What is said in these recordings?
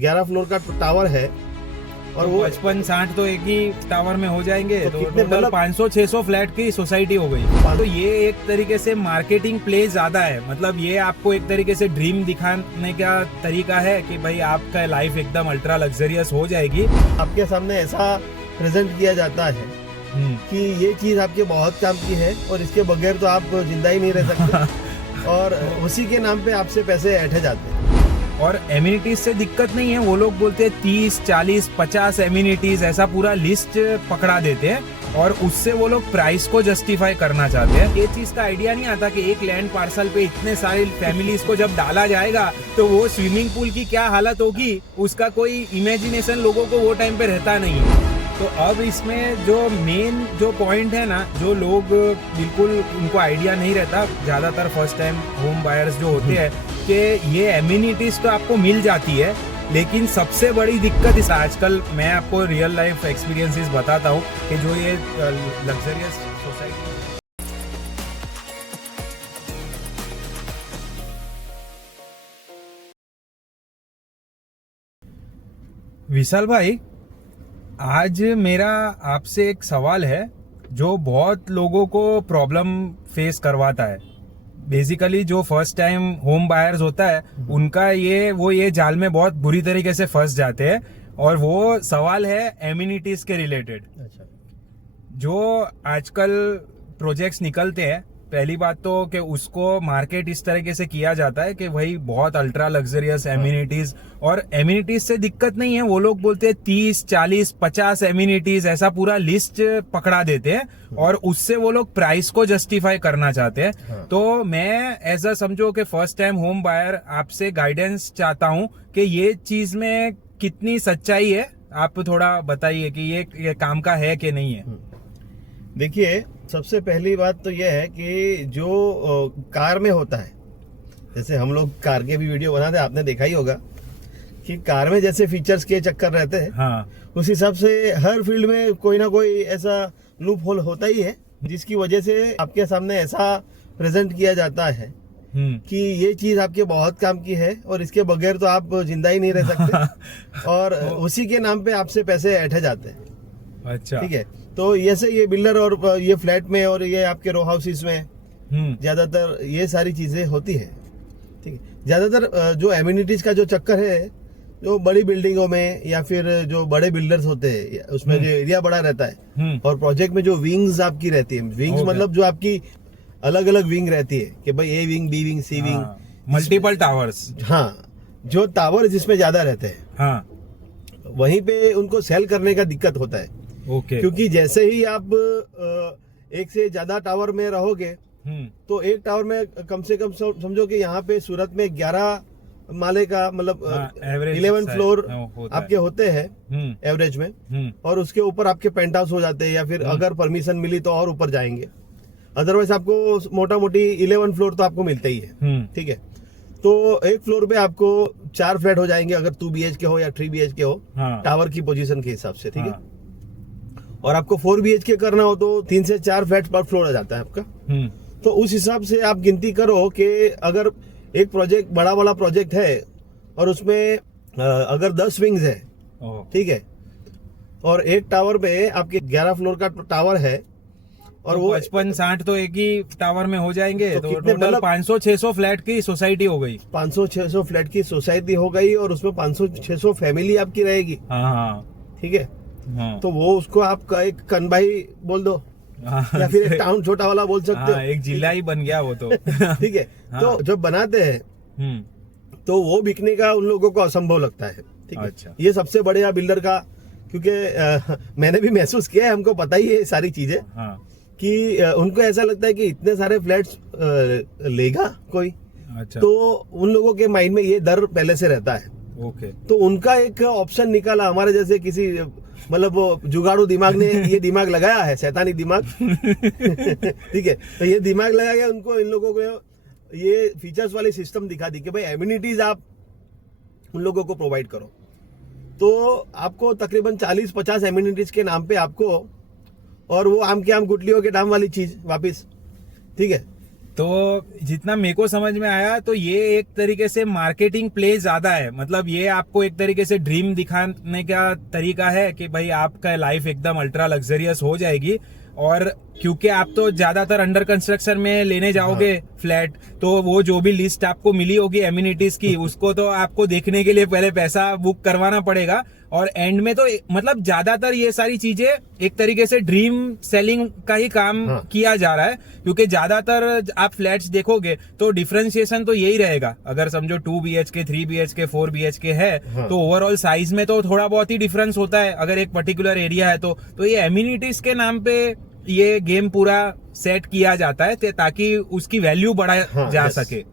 11 floor का tower है और वो 55-60 तो एक ही टावर में हो जाएंगे, तो तो कितने टोटल मतलब 500-600 फ्लैट की सोसाइटी हो गई। तो ये एक तरीके से मार्केटिंग प्ले ज्यादा है, मतलब ये आपको एक तरीके से ड्रीम दिखाने का तरीका है कि भाई आपका लाइफ एकदम अल्ट्रा लग्जरियस हो जाएगी। आपके सामने ऐसा प्रेजेंट किया जाता है कि ये चीज आपके बहुत काम की है और इसके बगैर तो आप जिंदा ही नहीं रह सकते और उसी के नाम पे आपसे पैसे ऐंठे जाते हैं। और एम्यूनिटीज से दिक्कत नहीं है, वो लोग बोलते हैं 30, 40, 50 एम्यूनिटीज ऐसा पूरा लिस्ट पकड़ा देते हैं और उससे वो लोग प्राइस को जस्टिफाई करना चाहते हैं। ये चीज का आइडिया नहीं आता कि एक लैंड पार्सल पे इतने सारे फैमिलीज को जब डाला जाएगा तो वो स्विमिंग पूल की क्या हालत होगी, उसका कोई इमेजिनेशन लोगों को वो टाइम पे रहता नहीं है। तो अब इसमें जो मेन जो पॉइंट है ना, जो लोग बिल्कुल उनको आइडिया नहीं रहता, ज्यादातर फर्स्ट टाइम होम बायर्स जो होते हैं, कि ये एम्यूनिटीज तो आपको मिल जाती है, लेकिन सबसे बड़ी दिक्कत इस आजकल मैं आपको रियल लाइफ एक्सपीरियंसेस बताता हूँ कि जो ये लग्जरियस सोसाइटी। विशाल भाई, आज मेरा आपसे एक सवाल है जो बहुत लोगों को प्रॉब्लम फेस करवाता है। बेसिकली जो फर्स्ट टाइम होम बायर्स होता है उनका ये जाल में बहुत बुरी तरीके से फंस जाते हैं, और वो सवाल है एम्यूनिटीज के रिलेटेड। अच्छा। जो आजकल प्रोजेक्ट्स निकलते हैं, पहली बात तो कि उसको मार्केट इस तरीके से किया जाता है कि भाई बहुत अल्ट्रा लग्जरियस एम्यूनिटीज, और एम्यूनिटीज से दिक्कत नहीं है, वो लोग बोलते हैं 30, 40, 50 एम्यूनिटीज ऐसा पूरा लिस्ट पकड़ा देते हैं और उससे वो लोग प्राइस को जस्टिफाई करना चाहते हैं। तो मैं एज अ समझो कि फर्स्ट टाइम होम बायर आपसे गाइडेंस चाहता हूँ कि ये चीज में कितनी सच्चाई है, आप थोड़ा बताइए कि ये काम का है कि नहीं है। देखिए, सबसे पहली बात तो यह है कि जो कार में होता है, जैसे हम लोग कार के भी वीडियो बनाते हैं, आपने देखा ही होगा कि कार में जैसे फीचर्स के चक्कर रहते हैं, हाँ, उस हिसाब से हर फील्ड में कोई ना कोई ऐसा लूप होल होता ही है, जिसकी वजह से आपके सामने ऐसा प्रेजेंट किया जाता है कि ये चीज आपके बहुत काम की है और इसके बगैर तो आप जिंदा ही नहीं रह सकते और उसी के नाम पे आपसे पैसे ऐंठे जाते हैं। अच्छा, ठीक है। तो ये बिल्डर और ये फ्लैट में और ये आपके रो हाउसेस में ज्यादातर ये सारी चीजें होती है। ठीक है। ज्यादातर जो एम्यूनिटीज का जो चक्कर है, जो बड़ी बिल्डिंगों में या फिर जो बड़े बिल्डर्स होते हैं, उसमें जो एरिया बड़ा रहता है और प्रोजेक्ट में जो विंग्स आपकी रहती है, विंग्स मतलब जो आपकी अलग अलग विंग रहती है कि भाई A wing, B wing, C wing, multiple towers. हाँ, जो टावर जिसमें ज्यादा रहते हैं, हाँ, वहीं पे उनको सेल करने का दिक्कत होता है। ओके। क्योंकि जैसे ही आप एक से ज्यादा टावर में रहोगे तो एक टावर में कम से कम समझो कि यहाँ पे सूरत में 11 माले का मतलब 11 फ्लोर आपके होते हैं एवरेज में, और उसके ऊपर आपके पेंट हाउस हो जाते हैं, या फिर अगर परमिशन मिली तो और ऊपर जाएंगे, अदरवाइज आपको मोटा मोटी 11 फ्लोर तो आपको मिलते ही है। ठीक है। तो एक फ्लोर पे आपको 4 फ्लैट हो जाएंगे अगर 2 BHK हो या 3 BHK हो, टावर की पोजीशन के हिसाब से। ठीक है। और आपको 4 BHK करना हो तो 3 से 4 फ्लैट पर फ्लोर आ जाता है आपका। तो उस हिसाब से आप गिनती करो कि अगर एक प्रोजेक्ट बड़ा वाला प्रोजेक्ट है और उसमें अगर 10 विंग्स है, ठीक है, और एक टावर में आपके 11 फ्लोर का टावर है और तो वो 55-60 तो एक ही टावर में हो जाएंगे, तो तो कितने टोटल मतलब 500-600 फ्लैट की सोसाइटी हो गई। 500-600 फ्लैट की सोसाइटी हो गई और उसमें 500-600 फैमिली आपकी रहेगी। हाँ, ठीक है। तो वो उसको आप एक कनभाई बोल दो या फिर एक टाउन छोटा वाला बोल सकते हो। एक जिला ही बन गया वो तो। ठीक है। तो जब बनाते हैं तो वो बिकने का उन लोगों को असंभव लगता है। ठीक है। अच्छा। ये सबसे बढ़िया बिल्डर का, क्योंकि मैंने भी महसूस किया है, हमको पता ही है सारी चीजें, कि उनको ऐसा लगता है कि इतने सारे फ्लैट्स लेगा कोई। अच्छा। तो उन लोगों के माइंड में ये डर पहले से रहता है। ओके। तो उनका एक ऑप्शन निकाला, हमारे जैसे किसी मतलब वो जुगाड़ू दिमाग ने ये दिमाग लगाया है, शैतानी दिमाग। ठीक है। तो ये दिमाग लगा के उनको, इन लोगों को ये फीचर्स वाली सिस्टम दिखा दी कि भाई एम्यूनिटीज आप उन लोगों को प्रोवाइड करो, तो आपको तकरीबन 40-50 एम्यूनिटीज के नाम पे आपको, और वो आम के आम गुटलियों के दाम वाली चीज वापिस। ठीक है। तो जितना मेरे को समझ में आया तो ये एक तरीके से मार्केटिंग प्ले ज्यादा है, मतलब ये आपको एक तरीके से ड्रीम दिखाने का तरीका है कि भाई आपका लाइफ एकदम अल्ट्रा लग्जरियस हो जाएगी। और क्योंकि आप तो ज्यादातर अंडर कंस्ट्रक्शन में लेने जाओगे फ्लैट, तो वो जो भी लिस्ट आपको मिली होगी एमिनिटीज की उसको तो आपको देखने के लिए पहले पैसा बुक करवाना पड़ेगा। और एंड में तो मतलब ज्यादातर ये सारी चीजें एक तरीके से ड्रीम सेलिंग का ही काम किया जा रहा है, क्योंकि ज्यादातर आप फ्लैट्स देखोगे तो डिफरेंशिएशन तो यही रहेगा। अगर समझो 2 BHK 3 BHK 4 BHK है तो ओवरऑल साइज में तो थोड़ा बहुत ही डिफरेंस होता है अगर एक पर्टिकुलर एरिया है तो ये एमिनिटीज के नाम पे ये गेम पूरा सेट किया जाता है ताकि उसकी वैल्यू बढ़ाया जा सके।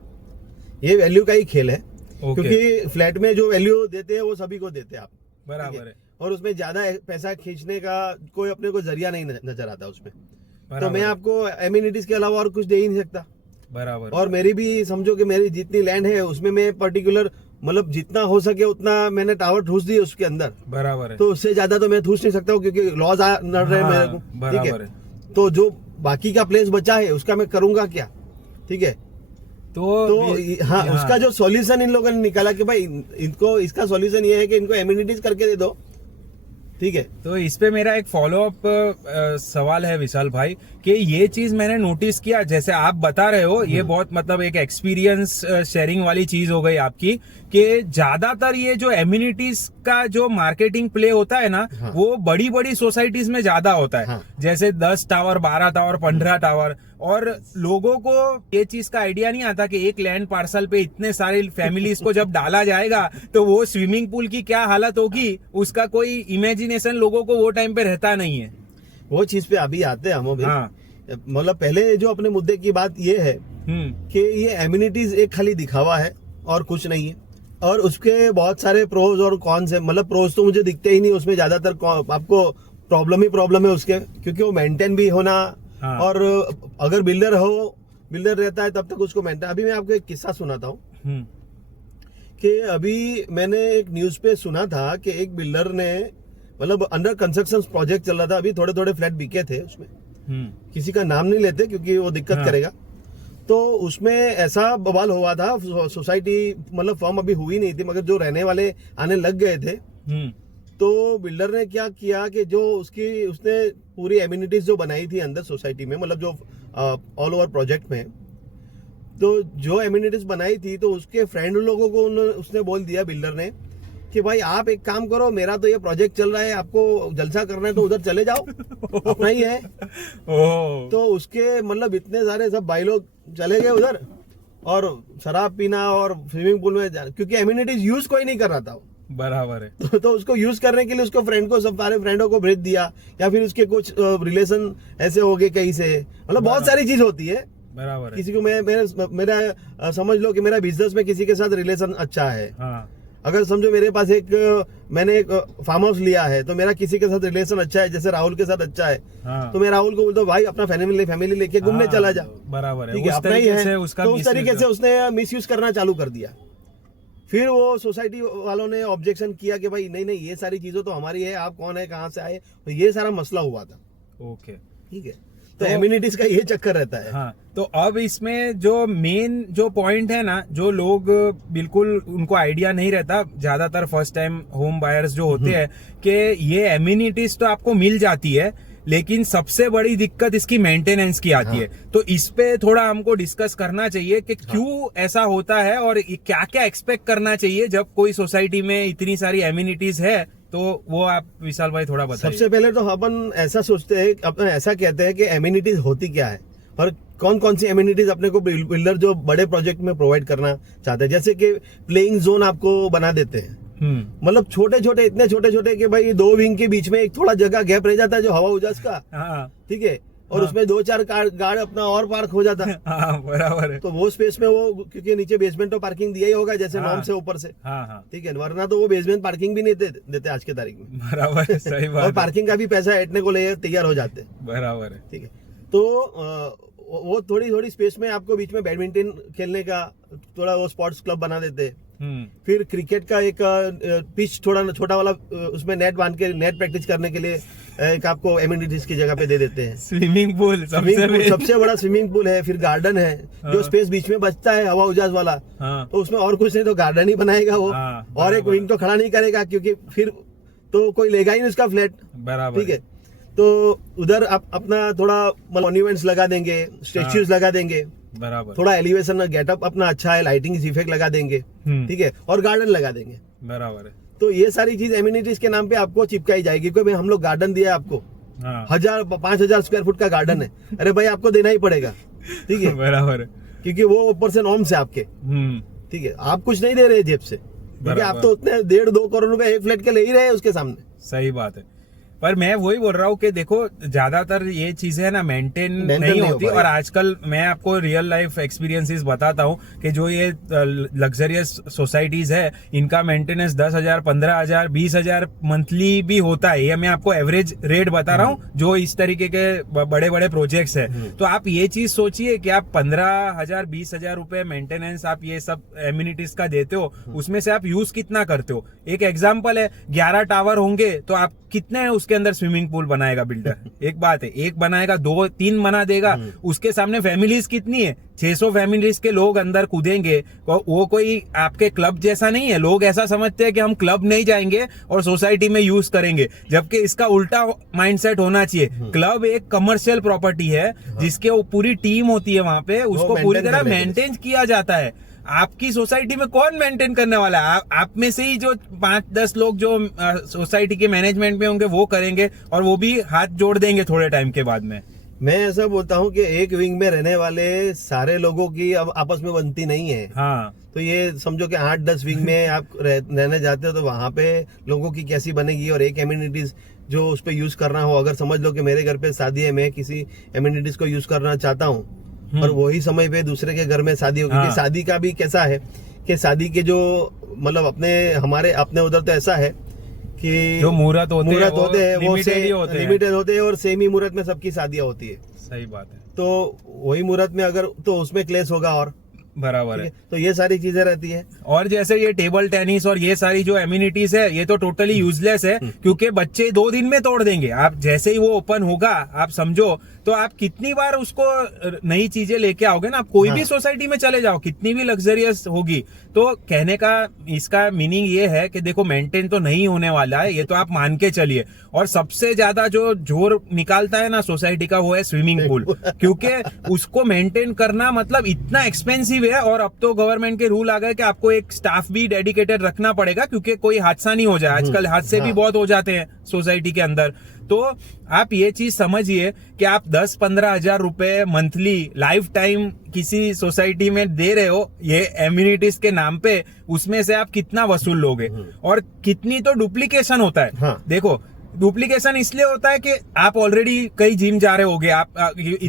ये वैल्यू का ही खेल है, क्योंकि फ्लैट में जो वैल्यू देते हैं वो सभी को देते हैं आप, बराबर है। और उसमें ज्यादा पैसा खींचने का कोई अपने को जरिया नहीं नजर आता उसमें। तो मैं आपको एमिनिटीज के अलावा और कुछ दे ही नहीं सकता। बराबर। और मेरी भी समझो कि मेरी जितनी लैंड है उसमें मैं पर्टिकुलर मतलब जितना हो सके उतना मैंने टावर ठूस दिए उसके अंदर। बराबर है। तो उससे ज्यादा तो मैं ठूस नहीं सकता हूँ, क्योंकि लॉज नड़ रहे हैं मेरे को। ठीक है, तो जो बाकी का प्लेस बचा है उसका मैं करूंगा क्या? ठीक है, तो हाँ, उसका जो सॉल्यूशन इन लोगों ने निकाला कि भाई इनको इसका सॉल्यूशन ये है कि इनको एमिनिटीज करके दे दो। ठीक है, तो इस पे मेरा एक फॉलो अप सवाल है विशाल भाई कि ये चीज मैंने नोटिस किया, जैसे आप बता रहे हो ये बहुत मतलब एक एक्सपीरियंस शेयरिंग वाली चीज हो गई आपकी, कि ज्यादातर ये जो एमिनिटीज का जो मार्केटिंग प्ले होता है ना, वो बड़ी बड़ी सोसाइटीज में ज्यादा होता है। जैसे 10 टावर 12 टावर 15 टावर, और लोगों को ये चीज का आइडिया नहीं आता कि एक लैंड पार्सल पे इतने सारे फैमिलीज को जब डाला जाएगा तो वो स्विमिंग पूल की क्या हालत होगी, उसका कोई इमेजिनेशन लोगों को वो टाइम पे रहता नहीं है। वो चीज पे अभी आते हैं हम भी। हाँ, मतलब पहले जो अपने मुद्दे की बात ये है कि ये एमिनिटीज एक खाली दिखावा है और कुछ नहीं है, और उसके बहुत सारे प्रोज और कॉन्स है। मतलब प्रोज तो मुझे दिखते ही नहीं उसमें, ज्यादातर आपको प्रॉब्लम है उसके, क्योंकि वो मेंटेन भी होना। हाँ। और अगर बिल्डर रहता है तब तक उसको मेंटेन। अभी मैं आपको एक किस्सा सुनाता हूँ कि अभी मैंने एक न्यूज पे सुना था कि एक बिल्डर ने मतलब अंडर कंस्ट्रक्शन प्रोजेक्ट चल रहा था, अभी थोड़े फ्लैट बिके थे उसमें, किसी का नाम नहीं लेते क्योंकि वो दिक्कत करेगा। तो उसमें ऐसा बवाल हुआ था, सोसाइटी मतलब फॉर्म अभी हुई नहीं थी, मगर जो रहने वाले आने लग गए थे। तो बिल्डर ने क्या किया कि जो उसने पूरी एमिनिटीज जो बनाई थी अंदर सोसाइटी में, मतलब जो ऑल ओवर प्रोजेक्ट में, तो जो एमिनिटीज बनाई थी तो उसके फ्रेंड लोगों को उसने बोल दिया बिल्डर ने कि भाई आप एक काम करो, मेरा तो ये प्रोजेक्ट चल रहा है, आपको जलसा करना है तो उधर चले जाओ, अपना ही है। तो उसके मतलब इतने सारे सब भाई लोग चले गए उधर, और शराब पीना और स्विमिंग पूल में क्योंकि एमिनिटीज यूज कोई नहीं कर रहा था। बराबर है। तो उसको यूज करने के लिए उसको फ्रेंड को सब सारे फ्रेंडों को भेज दिया, या फिर उसके कुछ रिलेशन ऐसे हो गए कहीं से, मतलब बहुत सारी चीज होती है। बराबर है। किसी को मेरा समझ लो कि मेरा बिजनेस में किसी के साथ रिलेशन अच्छा है। हाँ। अगर समझो मेरे पास मैंने एक फार्म हाउस लिया है तो मेरा किसी के साथ रिलेशन अच्छा है, जैसे राहुल के साथ अच्छा है। हाँ। तो मैं राहुल को बोलता हूँ भाई अपना फैमिली लेके घूमने चला जा। बराबर है, अपना ही है। तो उस तरीके से उसने मिसयूज करना चालू कर दिया। फिर वो सोसाइटी वालों ने ऑब्जेक्शन किया कि भाई नहीं ये सारी चीजें तो हमारी है, आप कौन है, कहाँ से आए, तो ये सारा मसला हुआ था। ओके, ठीक है। तो एमिनिटीज का ये चक्कर रहता है। हाँ, तो अब इसमें जो मेन जो पॉइंट है ना, जो लोग बिल्कुल उनको आइडिया नहीं रहता, ज्यादातर फर्स्ट टाइम होम बायर्स जो होते हैं, कि ये एमिनिटीज तो आपको मिल जाती है, लेकिन सबसे बड़ी दिक्कत इसकी मेंटेनेंस की आती है। तो इस पे थोड़ा हमको डिस्कस करना चाहिए कि क्यों ऐसा होता है और क्या क्या एक्सपेक्ट करना चाहिए जब कोई सोसाइटी में इतनी सारी एमिनिटीज है। तो वो आप विशाल भाई थोड़ा बताइए। सबसे पहले तो अपन ऐसा सोचते हैं, अपन ऐसा कहते हैं कि एमिनिटीज होती क्या है और कौन कौन सी एमिनिटीज अपने को बिल्डर जो बड़े प्रोजेक्ट में प्रोवाइड करना चाहते हैं। जैसे कि प्लेइंग जोन आपको बना देते हैं, मतलब छोटे इतने छोटे कि भाई 2 विंग के बीच में एक थोड़ा जगह गैप रह जाता है जो हवा उजास का। ठीक है, और उसमें 2-4 गार्ड अपना और पार्क हो जाता है। बराबर है। तो वो स्पेस में वो, क्योंकि नीचे बेसमेंट तो पार्किंग दिया ही होगा जैसे नॉर्म से ऊपर से। ठीक है, वरना तो वो बेसमेंट पार्किंग भी नहीं देते आज के तारीख में। बराबर है, सही बात। और पार्किंग का भी पैसा ऐटने को ले तैयार हो जाते हैं। बराबर है। ठीक है, तो वो थोड़ी स्पेस में आपको बीच में बैडमिंटन खेलने का थोड़ा वो स्पोर्ट्स क्लब बना देते हैं। फिर क्रिकेट का एक पिच थोड़ा छोटा वाला, उसमें नेट बांध के नेट प्रैक्टिस करने के लिए एक आपको एमिनिटीज की जगह पे दे देते हैं। स्विमिंग पूल सबसे बड़ा स्विमिंग पूल है, फिर गार्डन है, जो स्पेस बीच में बचता है हवा उजास वाला, तो उसमें और कुछ नहीं तो गार्डन ही बनाएगा वो, और एक विंग तो खड़ा नहीं करेगा क्योंकि फिर तो कोई लेगा ही नहीं उसका फ्लैट। बराबर, ठीक है, तो उधर आप अपना थोड़ा मॉन्यूमेंट्स लगा देंगे, स्टेच्यूज लगा देंगे, बराबर, थोड़ा एलिवेशन गेटअप अपना अच्छा है, लाइटिंग इफेक्ट लगा देंगे, ठीक है, और गार्डन लगा देंगे। बराबर है। तो ये सारी चीज एमिनिटीज के नाम पे आपको चिपकाई जाएगी। क्योंकि हम लोग गार्डन दिया आपको, 5,000 स्क्वायर फुट का गार्डन है, अरे भाई आपको देना ही पड़ेगा, ठीक है, बराबर, क्योंकि वो ऊपर से नॉर्म्स है आपके, ठीक है, आप कुछ नहीं दे रहे जेब से, क्योंकि आप तो उतने 1.5-2 करोड़ रुपए एक फ्लैट के ले ही रहे हैं उसके सामने। सही बात है, पर मैं वही बोल रहा हूँ कि देखो ज्यादातर ये चीजें ना मेंटेन नहीं होती, और आजकल मैं आपको रियल लाइफ एक्सपीरियंसेस बताता हूँ कि जो ये लग्जरियस सोसाइटीज है इनका मेंटेनेंस 10,000, 15,000, 20,000 मंथली भी होता है। ये मैं आपको एवरेज रेट बता रहा हूँ जो इस तरीके के बड़े बड़े प्रोजेक्ट्स है। तो आप ये चीज सोचिए कि आप 15,000, 20,000 रुपए मेंटेनेंस आप ये सब एम्यूनिटीज का देते हो, उसमें से आप यूज कितना करते हो। एक एग्जाम्पल है, 11 टावर होंगे तो आप कितने उसके अंदर स्विमिंग पूल बनाएगा बिल्डर? एक बात है, एक बनाएगा, 2-3 बना देगा, उसके सामने फैमिलीज कितनी है, 600 फैमिलीज के लोग अंदर कूदेंगे। वो कोई आपके क्लब जैसा नहीं है। लोग ऐसा समझते हैं कि हम क्लब नहीं जाएंगे और सोसाइटी में यूज करेंगे, जबकि इसका उल्टा माइंडसेट होना चाहिए। क्लब एक कमर्शियल प्रॉपर्टी है जिसके वो पूरी टीम होती है वहां पे, उसको पूरी तरह मेंटेन किया जाता है। आपकी सोसाइटी में कौन मेंटेन करने वाला है? आप में से ही जो 5-10 लोग जो सोसाइटी के मैनेजमेंट में होंगे वो करेंगे, और वो भी हाथ जोड़ देंगे थोड़े टाइम के बाद में। मैं ऐसा बोलता हूँ कि एक विंग में रहने वाले सारे लोगों की अब आपस में बनती नहीं है। हाँ, तो ये समझो कि 8-10 विंग में आप रहने जाते हो तो वहां पे लोगों की कैसी बनेगी। और एक एमिनिटीज जो उस पर यूज करना हो, अगर समझ लो कि मेरे घर पे शादी है, मैं किसी एमिनिटीज को यूज करना चाहता हूँ, और वही समय पे दूसरे के घर में शादी होगी। क्योंकि शादी का भी कैसा है कि शादी के जो मतलब हमारे अपने उधर तो ऐसा है कि जो मुहूर्त होते हैं वो लिमिटेड होते हैं, और सेम ही मुहूर्त में सबकी शादियां होती है। सही बात है। तो वही मुहूर्त में अगर तो उसमें क्लेश होगा, और बराबर है। तो ये सारी चीजें रहती है। और जैसे ये टेबल टेनिस और ये सारी जो एम्यूनिटीज है ये तो टोटली यूजलेस है, क्योंकि बच्चे 2 दिन में तोड़ देंगे। आप जैसे ही वो ओपन होगा, आप समझो तो आप कितनी बार उसको नई चीजें लेके आओगे ना। आप कोई भी सोसाइटी में चले जाओ, कितनी भी लग्जरियस होगी, तो कहने का इसका मीनिंग ये है कि देखो मेंटेन तो नहीं होने वाला है, ये तो आप मान के चलिए। और सबसे ज्यादा जो जोर निकालता है ना सोसाइटी का, वो है स्विमिंग पूल, क्योंकि उसको मेंटेन करना मतलब इतना एक्सपेंसिव है। और अब तो गवर्नमेंट के रूल आ गए कि आपको एक स्टाफ भी डेडिकेटेड रखना पड़ेगा, क्योंकि कोई हादसा नहीं हो जाए। आजकल हादसे भी बहुत हो जाते हैं सोसाइटी के अंदर। तो आप ये चीज समझिए कि आप 10-15 हजार रुपए मंथली लाइफ टाइम किसी सोसाइटी में दे रहे हो ये एम्यूनिटीज के नाम पे, उसमें से आप कितना वसूल लोगे। और कितनी तो डुप्लीकेशन होता है। देखो, डुप्लीकेशन इसलिए होता है कि आप ऑलरेडी कई जिम जा रहे होगे, आप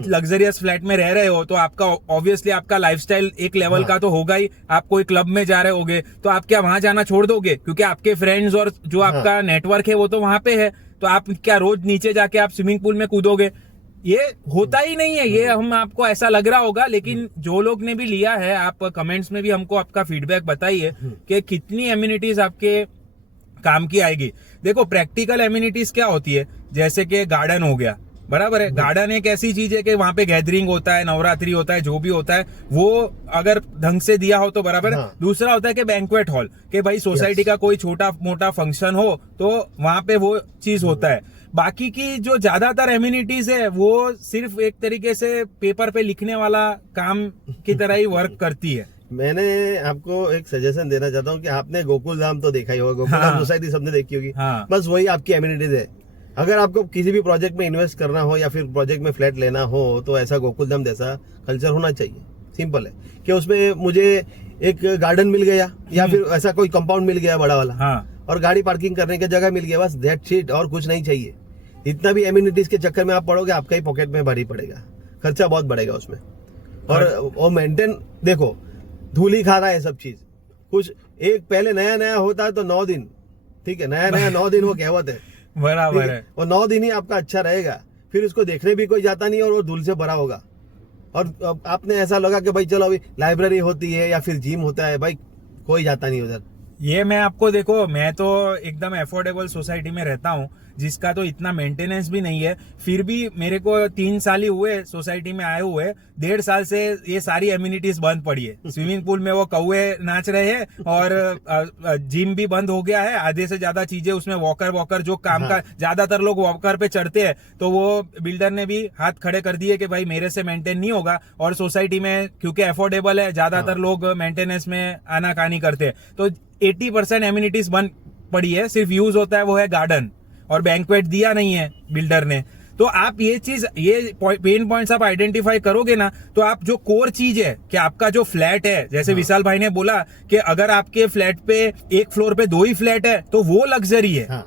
लग्जरियस फ्लैट में रह रहे हो, तो आपका ऑब्वियसली आपका लाइफस्टाइल एक लेवल का तो होगा ही। आप कोई क्लब में जा रहे होगे तो आप क्या वहां जाना छोड़ दोगे? क्योंकि आपके फ्रेंड्स और जो आपका नेटवर्क है वो तो वहां पे है। तो आप क्या रोज नीचे जाके आप स्विमिंग पूल में कूदोगे? ये होता ही नहीं है। ये हम आपको ऐसा लग रहा होगा, लेकिन जो लोग ने भी लिया है, आप कमेंट्स में भी हमको आपका फीडबैक बताइए कि कितनी एम्यूनिटीज आपके काम की आएगी। देखो, प्रैक्टिकल एम्यूनिटीज क्या होती है, जैसे कि गार्डन हो गया, बराबर है। गार्डन एक ऐसी चीज है कि वहां पे गैदरिंग होता है, नवरात्रि होता है, जो भी होता है वो अगर ढंग से दिया हो तो बराबर है। दूसरा होता है कि बैंक्वेट हॉल, कि भाई सोसाइटी का कोई छोटा मोटा फंक्शन हो तो वहां पे वो चीज होता है। बाकी की जो ज्यादातर एम्यूनिटीज है वो सिर्फ एक तरीके से पेपर पे लिखने वाला काम की तरह ही वर्क करती है। मैंने आपको एक सजेशन देना चाहता हूँ कि आपने गोकुल धाम तो देखा ही होगा, गोकुल धाम सोसाइटी सबने देखी होगी। बस वही आपकी एम्यूनिटीज है। अगर आपको किसी भी प्रोजेक्ट में इन्वेस्ट करना हो या फिर प्रोजेक्ट में फ्लैट लेना हो, तो ऐसा गोकुल धाम जैसा कल्चर होना चाहिए। सिंपल है कि उसमें मुझे एक गार्डन मिल गया या फिर ऐसा कोई कंपाउंड मिल गया बड़ा वाला, और गाड़ी पार्किंग करने की जगह मिल गया, बस दैट्स इट, और कुछ नहीं चाहिए। इतना भी एम्यूनिटीज के चक्कर में आप पड़ोगे, आपका ही पॉकेट में भारी पड़ेगा, खर्चा बहुत बढ़ेगा उसमें। और मेंटेन, देखो धूल ही खा रहा है सब चीज। कुछ एक पहले नया नया होता है तो 9 दिन, ठीक है, नया 9 दिन वो कहावत है, बराबर है। और 9 दिन ही आपका अच्छा रहेगा, फिर उसको देखने भी कोई जाता नहीं और वो धूल से भरा होगा। और आपने ऐसा लगा कि भाई चलो अभी लाइब्रेरी होती है या फिर जिम होता है, भाई कोई जाता नहीं उधर, ये मैं आपको देखो, मैं तो एकदम अफोर्डेबल सोसाइटी में रहता हूँ जिसका तो इतना मेंटेनेंस भी नहीं है, फिर भी मेरे को 3 साल ही हुए सोसाइटी में आए हुए, 1.5 साल से ये सारी एम्यूनिटीज बंद पड़ी है। स्विमिंग पूल में वो कौवे नाच रहे हैं और जिम भी बंद हो गया है, आधे से ज्यादा चीजें उसमें वॉकर जो काम का, ज्यादातर लोग वॉकर पे चढ़ते हैं, तो वो बिल्डर ने भी हाथ खड़े कर दिए कि भाई मेरे से मेंटेन नहीं होगा। और सोसाइटी में क्योंकि अफोर्डेबल है, ज्यादातर लोग मेंटेनेंस में आनाकानी करते हैं, तो 80% एम्यूनिटीज बंद पड़ी है, सिर्फ यूज होता है वो है गार्डन, और बैंक्वेट दिया नहीं है बिल्डर ने। तो आप ये चीज, ये पेन पॉइंट्स आप आइडेंटिफाई करोगे ना, तो आप जो कोर चीज है कि आपका जो फ्लैट है, जैसे विशाल भाई ने बोला कि अगर आपके फ्लैट पे एक फ्लोर पे 2 ही फ्लैट है तो वो लग्जरी है।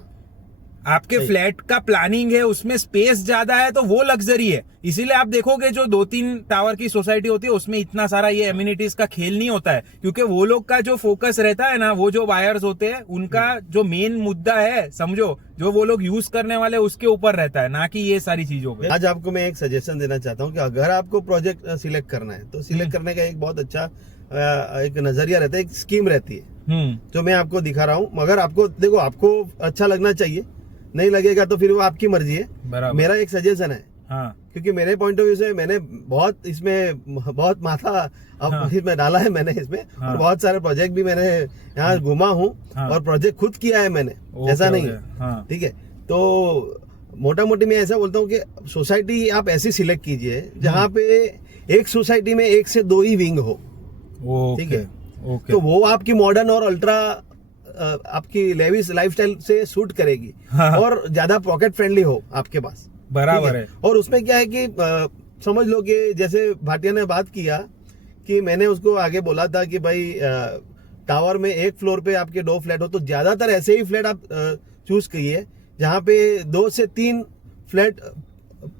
आपके फ्लैट का प्लानिंग है, उसमें स्पेस ज्यादा है तो वो लग्जरी है। इसीलिए आप देखोगे जो 2-3 टावर की सोसाइटी होती है उसमें इतना सारा ये एम्यूनिटीज का खेल नहीं होता है, क्योंकि वो लोग का जो फोकस रहता है ना, वो जो बायर्स होते हैं उनका जो मेन मुद्दा है, समझो, जो वो लोग यूज करने वाले उसके ऊपर रहता है, ना कि ये सारी चीजों पे। आज आपको मैं एक सजेशन देना चाहता हूँ कि अगर आपको प्रोजेक्ट सिलेक्ट करना है तो सिलेक्ट करने का एक बहुत अच्छा एक नजरिया रहता है, एक स्कीम रहती है जो मैं आपको दिखा रहा हूँ। मगर आपको देखो, आपको अच्छा लगना चाहिए, नहीं लगेगा तो फिर वो आपकी मर्जी है। मेरा एक सजेशन है, क्योंकि मेरे पॉइंट ऑफ व्यू से मैंने बहुत माथा इसमें डाला है मैंने इसमें, और बहुत सारे प्रोजेक्ट भी मैंने यहाँ घुमा हूँ और प्रोजेक्ट खुद किया है मैंने, ऐसा नहीं है, ठीक है। तो मोटा मोटी मैं ऐसा बोलता हूँ कि सोसाइटी आप ऐसी सिलेक्ट कीजिए जहाँ पे एक सोसाइटी में 1 से 2 ही विंग हो, ठीक है। तो वो आपकी मॉडर्न और अल्ट्रा आपकी लेविस लाइफस्टाइल से सूट करेगी, और ज्यादा पॉकेट फ्रेंडली हो आपके पास, बराबर है। और उसमें क्या है कि समझ लो कि जैसे भाटिया ने बात किया कि मैंने उसको आगे बोला था कि भाई टावर में एक फ्लोर पे आपके 2 फ्लैट हो, तो ज्यादातर ऐसे ही फ्लैट आप चूज कीजिए जहाँ पे 2 से 3 फ्लैट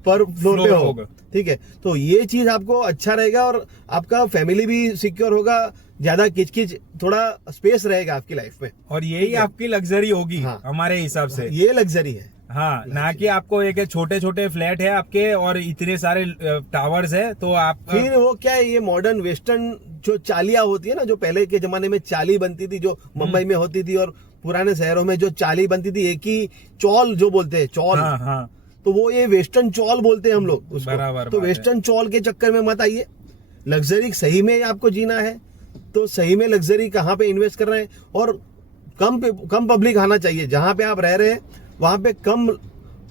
पर फ्लोर पे हो, ठीक है। तो ये चीज आपको अच्छा रहेगा और आपका फैमिली भी सिक्योर होगा, ज्यादा किचकिच, थोड़ा स्पेस रहेगा आपकी लाइफ में, और यही आपकी लग्जरी होगी। हमारे हिसाब से ये लग्जरी है, ना कि आपको एक छोटे छोटे फ्लैट है आपके और इतने सारे टावर्स है, तो आप फिर वो क्या है, ये मॉडर्न वेस्टर्न जो चालियां होती है ना, जो पहले के जमाने में चाली बनती थी, जो मुंबई में होती थी, और पुराने शहरों में जो चाली बनती थी, एक ही चौल जो बोलते हैं, चौल, तो वो ये वेस्टर्न चौल बोलते हैं हम लोग उसको। तो वेस्टर्न चौल के चक्कर में मत आइए, लग्जरी सही में आपको जीना है तो सही में लग्जरी कहाँ पे इन्वेस्ट कर रहे हैं, और कम पब्लिक आना चाहिए जहां पे आप रह रहे हैं, वहां पे कम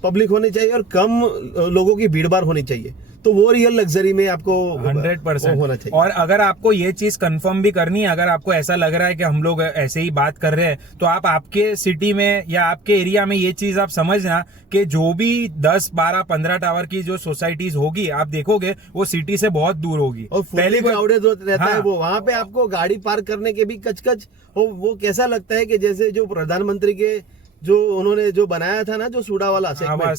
पब्लिक होनी चाहिए और कम लोगों की भीड़ भाड़ होनी चाहिए, तो वो रियल लग्जरी में आपको 100% होना चाहिए। और अगर आपको ये चीज कंफर्म भी करनी है, अगर आपको ऐसा लग रहा है कि हम लोग ऐसे ही बात कर रहे हैं, तो आप आपके सिटी में या आपके एरिया में ये चीज आप समझना कि जो भी 10, 12, 15 टावर की जो सोसाइटीज होगी, आप देखोगे वो सिटी से बहुत दूर होगी, और पहले क्राउडेड रहता है वो, वहाँ पे आपको गाड़ी पार्क करने के भी कचकच, वो कैसा लगता है कि जैसे जो प्रधानमंत्री के जो उन्होंने जो बनाया था ना, जो सूडा वाला सेगमेंट,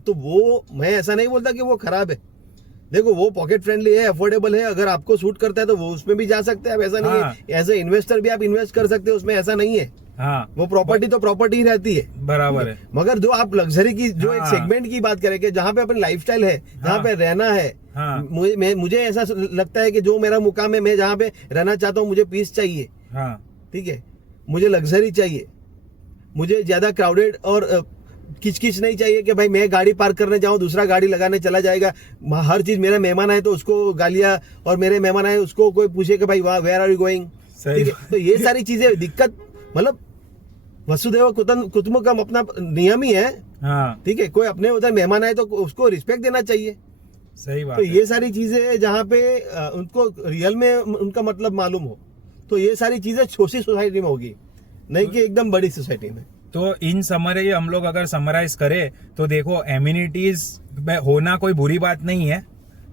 तो वो मैं ऐसा नहीं बोलता कि वो खराब है। देखो वो पॉकेट फ्रेंडली है, अफोर्डेबल है, अगर आपको सूट करता है तो वो उसमें भी जा सकते हैं आप, ऐसा नहीं है। एज ए इन्वेस्टर भी आप इन्वेस्ट कर सकते हो उसमें, ऐसा नहीं है। वो प्रॉपर्टी तो प्रॉपर्टी ही रहती है, बराबर है। मगर जो आप लग्जरी की जो एक सेगमेंट की बात करेंगे, जहाँ पे अपनी लाइफस्टाइल है, जहाँ पे रहना है, मुझे ऐसा लगता है कि जो मेरा मुकाम है, मैं जहाँ पे रहना चाहता हूँ, मुझे पीस चाहिए, ठीक है, मुझे लग्जरी चाहिए, मुझे ज्यादा क्राउडेड और किचकिच नहीं चाहिए कि भाई मैं गाड़ी पार्क करने जाऊं, दूसरा गाड़ी लगाने चला जाएगा, हर चीज, मेरा मेहमान आए तो उसको गालियां, और मेरे मेहमान आए उसको कोई पूछे कि भाई वेयर आर यू गोइंग, ठीक है। तो ये सारी चीजें दिक्कत, मतलब वसुदेव कुटुंबकम अपना नियम ही है, ठीक है। कोई अपने उधर मेहमान आए तो उसको रिस्पेक्ट देना चाहिए, सही बात। तो ये सारी चीजें जहाँ पे उनको रियल में उनका मतलब मालूम हो, तो ये सारी चीजें छोटी सोसाइटी में होगी, नहीं कि एकदम बड़ी सोसाइटी में। तो इन समरी हम लोग अगर समराइज करें तो देखो, एम्यूनिटीज में होना कोई बुरी बात नहीं है,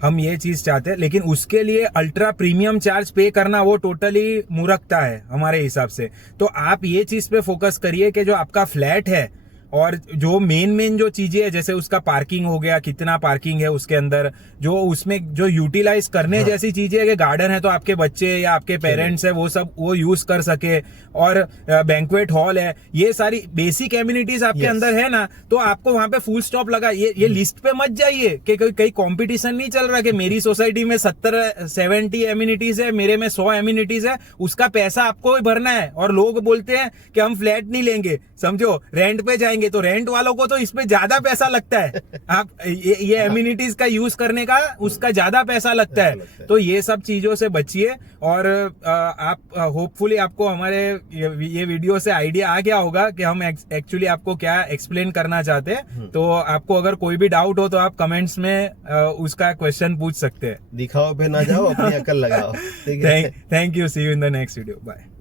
हम ये चीज चाहते हैं, लेकिन उसके लिए अल्ट्रा प्रीमियम चार्ज पे करना वो टोटली मूर्खता है हमारे हिसाब से। तो आप ये चीज पे फोकस करिए कि जो आपका फ्लैट है और जो मेन जो चीजें है, जैसे उसका पार्किंग हो गया, कितना पार्किंग है उसके अंदर, जो उसमें जो यूटिलाइज करने जैसी चीजें है कि गार्डन है तो आपके बच्चे या आपके पेरेंट्स है वो सब वो यूज कर सके, और बैंक्वेट हॉल है, ये सारी बेसिक एम्यूनिटीज आपके अंदर है ना, तो आपको वहां पे फुल स्टॉप लगा। ये लिस्ट पे मत जाइए कि कहीं कंपटीशन नहीं चल रहा कि मेरी सोसाइटी में 70 एम्यूनिटीज है, मेरे में 100 एम्यूनिटीज है, उसका पैसा आपको ही भरना है। और लोग बोलते हैं कि हम फ्लैट नहीं लेंगे, समझो रेंट पे जाएंगे, तो रेंट वालों को तो इसमें ज्यादा पैसा लगता है, आप ये एम्यूनिटीज का यूज करने का उसका ज्यादा पैसा लगता है। तो ये सब चीजों से बचिए, और आप होपफुली आपको हमारे ये वीडियो से आइडिया आ गया होगा कि हम एक्चुअली आपको क्या एक्सप्लेन करना चाहते हैं। तो आपको अगर कोई भी डाउट हो तो आप कमेंट्स में उसका क्वेश्चन पूछ सकते हैं। दिखाओ पे ना जाओ, अपनी अकल लगाओ। Thank you, see you in the next video, bye.